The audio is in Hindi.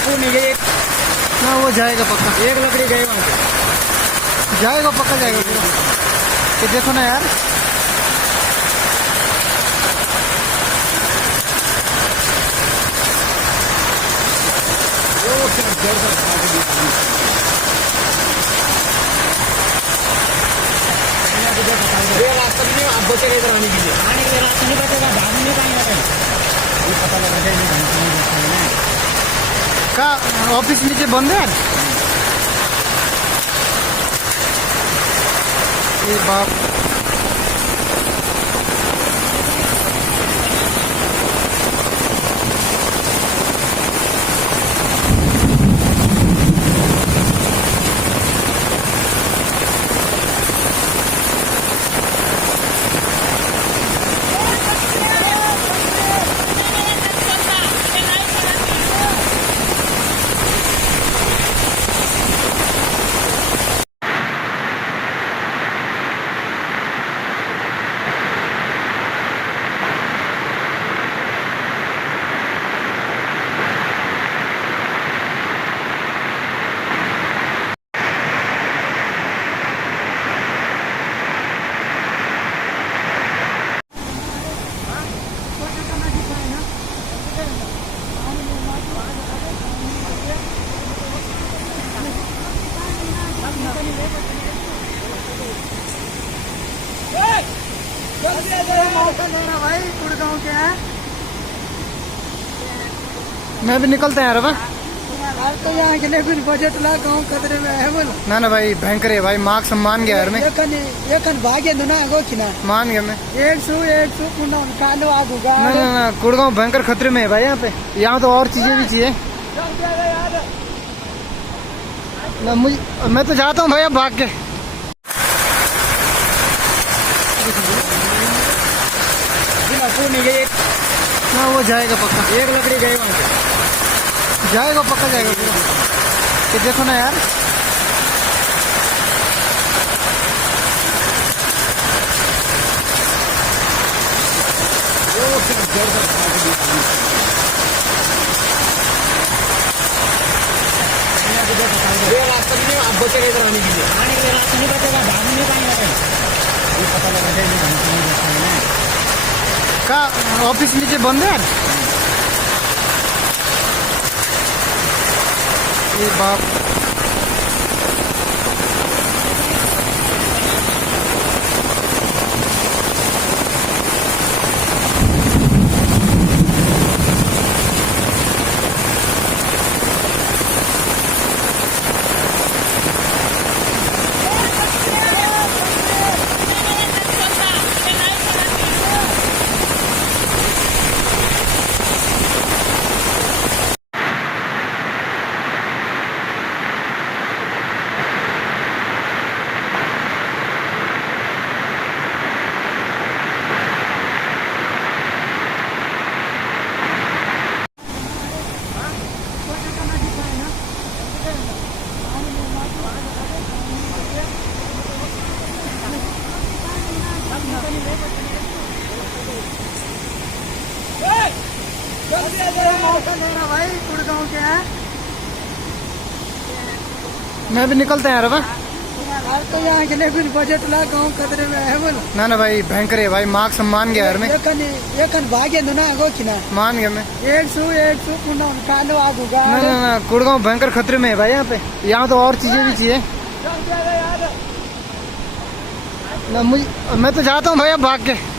वो नहीं गई ना वो जाएगा पक्का, एक लकड़ी गई वहाँ पे। जाएगा पक्का जाएगा पूरा। ये देखो ना यार, वो क्या जबरदस्त खा के दिया ये रास्ता भी नहीं आप बचेगा इधर आने के लिए। आने के लिए रास्ता नहीं बचेगा, भागने नहीं पाएंगे कहीं। ये पता लगा जाए का ऑफिस नीचे बंद है यार। ये बाप, भाई गुड़गांव के हैं, मैं भी निकलते हैं यार। अब तो यहाँ के लिए कुछ बजट ला गाँव खतरे में है बोलो ना ना भाई भयंकर है भाई, मार्क्स मान गया यार मैं, एकन भागे दो ना गो किना मान गया मैं। 100 पुनः कालो आगूगा ना ना ना गुड़गांव भयंकर खतरे में है भाई। यहाँ पे यहाँ तो और चीजें भी चाहिए ना मुझे, मैं तो जाता हूँ भाई अब भाग के। वो नहीं गई ना वो जाएगा पक्का, एक लकड़ी गई वहाँ पे। जाएगा पक्का जाएगा पूरा। ये देखो ना यार, वो क्या जबरदस्त खा के दिया ये रास्ता भी नहीं आप बचेगा इधर आने के लिए। आने के लिए रास्ता नहीं बचेगा, भागने नहीं पाएंगे कहीं। ये पता लगा जाए का ऑफिस नीचे बंद है यार। ये बाप, भाई गुड़गांव के हैं, मैं भी निकलते हैं यार। अब तो यहाँ के लिए कुछ बजट ला गाँव खतरे में है बोलो ना ना भाई भयंकर है भाई, मार्क्स मान गया यार मैं, एकन भागे दो ना गो किना मान गया मैं। 100 पुनः कालो आगूगा ना ना ना गुड़गांव भयंकर खतरे में है भाई। यहाँ पे यहाँ तो और चीजें भी चाहिए ना मुझे, मैं तो जाता हूँ भाई अब भाग के।